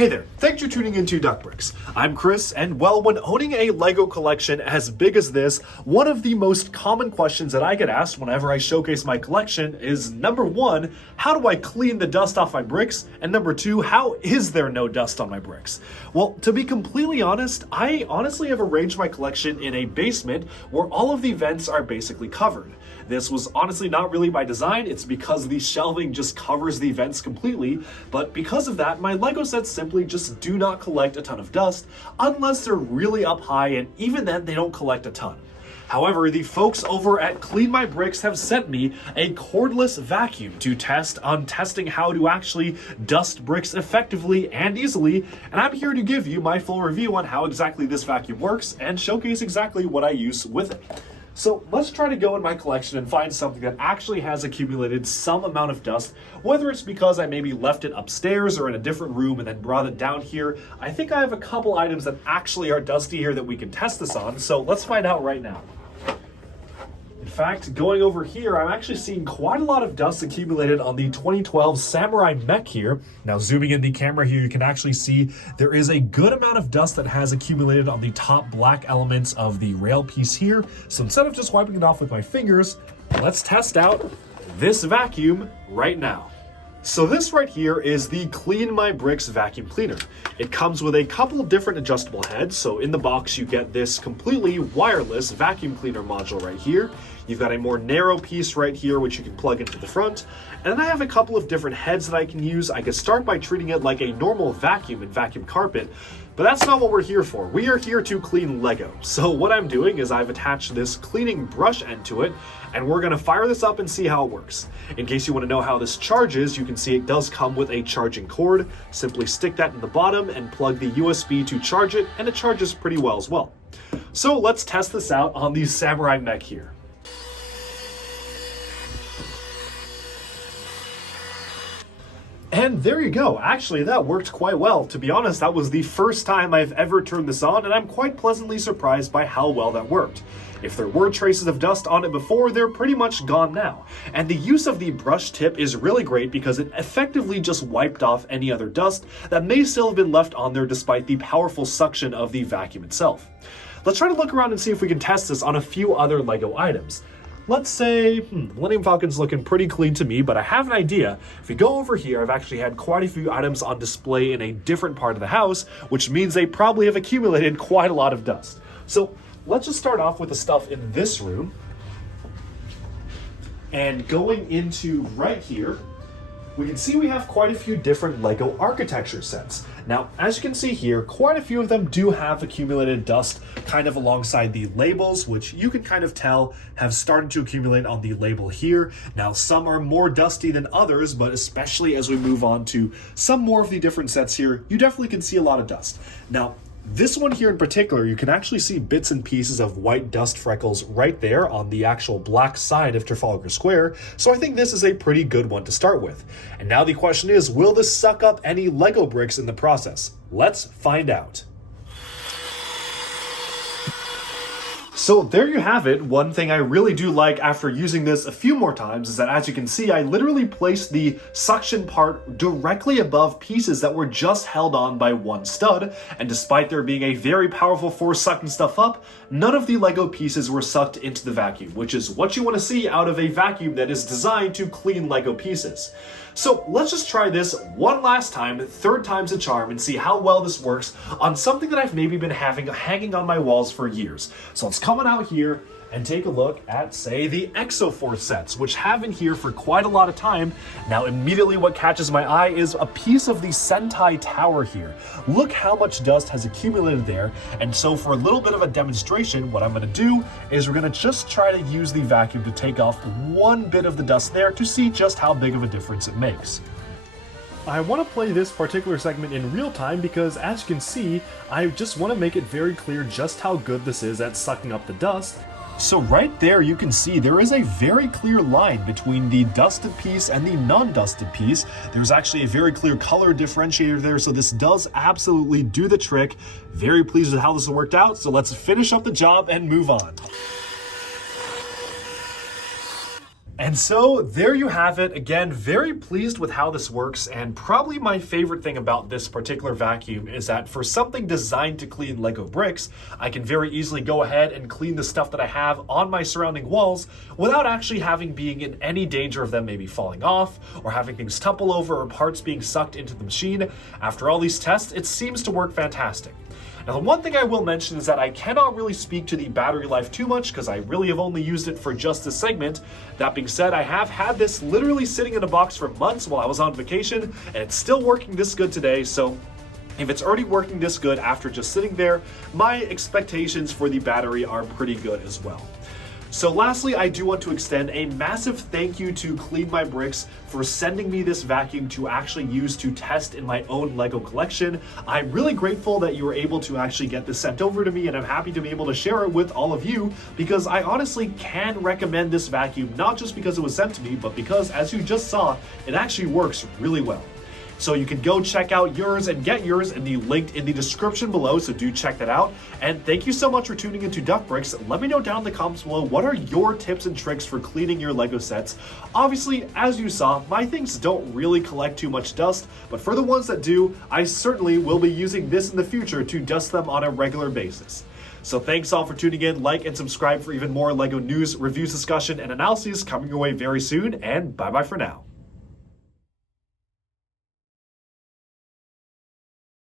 Hey there, thanks for tuning into CleanMyBricks. I'm Chris, and well, when owning a LEGO collection as big as this, one of the most common questions that I get asked whenever I showcase my collection is, number one, how do I clean the dust off my bricks? And number two, how is there no dust on my bricks? Well, to be completely honest, I honestly have arranged my collection in a basement where all of the vents are basically covered. This was honestly not really by design, it's because the shelving just covers the vents completely, but because of that, my LEGO sets simply just do not collect a ton of dust unless they're really up high, and even then they don't collect a ton. However, the folks over at CleanMyBricks have sent me a cordless vacuum to test on testing how to actually dust bricks effectively and easily, and I'm here to give you my full review on how exactly this vacuum works and showcase exactly what I use with it. So let's try to go in my collection and find something that actually has accumulated some amount of dust, whether it's because I maybe left it upstairs or in a different room and then brought it down here. I think I have a couple items that actually are dusty here that we can test this on, so let's find out right now. In fact, going over here, I'm actually seeing quite a lot of dust accumulated on the 2012 Samurai mech here. Now, zooming in the camera here, you can actually see there is a good amount of dust that has accumulated on the top black elements of the rail piece here. So instead of just wiping it off with my fingers, let's test out this vacuum right now. So this right here is the CleanMyBricks vacuum cleaner. It comes with a couple different adjustable heads. So in the box, you get this completely wireless vacuum cleaner module right here. You've got a more narrow piece right here, which you can plug into the front. And then I have a couple of different heads that I can use. I could start by treating it like a normal vacuum and vacuum carpet, but that's not what we're here for. We are here to clean Lego. So what I'm doing is I've attached this cleaning brush end to it, and we're gonna fire this up and see how it works. In case you wanna know how this charges, you can see it does come with a charging cord. Simply stick that in the bottom and plug the USB to charge it, and it charges pretty well as well. So let's test this out on the Samurai mech here. And there you go. Actually, that worked quite well. To be honest, that was the first time I've ever turned this on, and I'm quite pleasantly surprised by how well that worked. If there were traces of dust on it before, they're pretty much gone now. And the use of the brush tip is really great because it effectively just wiped off any other dust that may still have been left on there despite the powerful suction of the vacuum itself. Let's try to look around and see if we can test this on a few other LEGO items. Let's say, Millennium Falcon's looking pretty clean to me, but I have an idea. If we go over here, I've actually had quite a few items on display in a different part of the house, which means they probably have accumulated quite a lot of dust. So let's just start off with the stuff in this room. And going into right here, we can see we have quite a few different LEGO architecture sets. Now, as you can see here, quite a few of them do have accumulated dust kind of alongside the labels, which you can kind of tell have started to accumulate on the label here. Now, some are more dusty than others, but especially as we move on to some more of the different sets here, you definitely can see a lot of dust. Now, this one here in particular, you can actually see bits and pieces of white dust freckles right there on the actual black side of Trafalgar Square, so I think this is a pretty good one to start with. And now the question is, will this suck up any LEGO bricks in the process? Let's find out. So there you have it. One thing I really do like after using this a few more times is that, as you can see, I literally placed the suction part directly above pieces that were just held on by one stud, and despite there being a very powerful force sucking stuff up, none of the LEGO pieces were sucked into the vacuum, which is what you want to see out of a vacuum that is designed to clean LEGO pieces. So let's just try this one last time, third time's a charm, and see how well this works on something that I've maybe been having hanging on my walls for years. So let's come on out here and take a look at, say, the Exoforce sets, which have been here for quite a lot of time. Now, immediately what catches my eye is a piece of the Sentai Tower here. Look how much dust has accumulated there. And so for a little bit of a demonstration, what I'm gonna do is we're gonna just try to use the vacuum to take off one bit of the dust there to see just how big of a difference it makes. I want to play this particular segment in real time because, as you can see, I just want to make it very clear just how good this is at sucking up the dust. So right there you can see there is a very clear line between the dusted piece and the non-dusted piece. There's actually a very clear color differentiator there, so this does absolutely do the trick. Very pleased with how this worked out, so let's finish up the job and move on. And And so there you have it. Again, very pleased with how this works, and probably my favorite thing about this particular vacuum is that for something designed to clean Lego bricks, I can very easily go ahead and clean the stuff that I have on my surrounding walls without actually being in any danger of them maybe falling off or having things topple over or parts being sucked into the machine. After all these tests, it seems to work fantastic. Now, the one thing I will mention is that I cannot really speak to the battery life too much because I really have only used it for just this segment. That being said, I have had this literally sitting in a box for months while I was on vacation, and it's still working this good today. So if it's already working this good after just sitting there, my expectations for the battery are pretty good as well. So lastly, I do want to extend a massive thank you to CleanMyBricks for sending me this vacuum to actually use to test in my own Lego collection. I'm really grateful that you were able to actually get this sent over to me, and I'm happy to be able to share it with all of you because I honestly can recommend this vacuum, not just because it was sent to me, but because, as you just saw, it actually works really well. So you can go check out yours and get yours in the link in the description below, so do check that out. And thank you so much for tuning into Duckbricks. Let me know down in the comments below, what are your tips and tricks for cleaning your Lego sets? Obviously, as you saw, my things don't really collect too much dust, but for the ones that do, I certainly will be using this in the future to dust them on a regular basis. So thanks all for tuning in. Like and subscribe for even more Lego news, reviews, discussion, and analyses coming your way very soon, and bye-bye for now.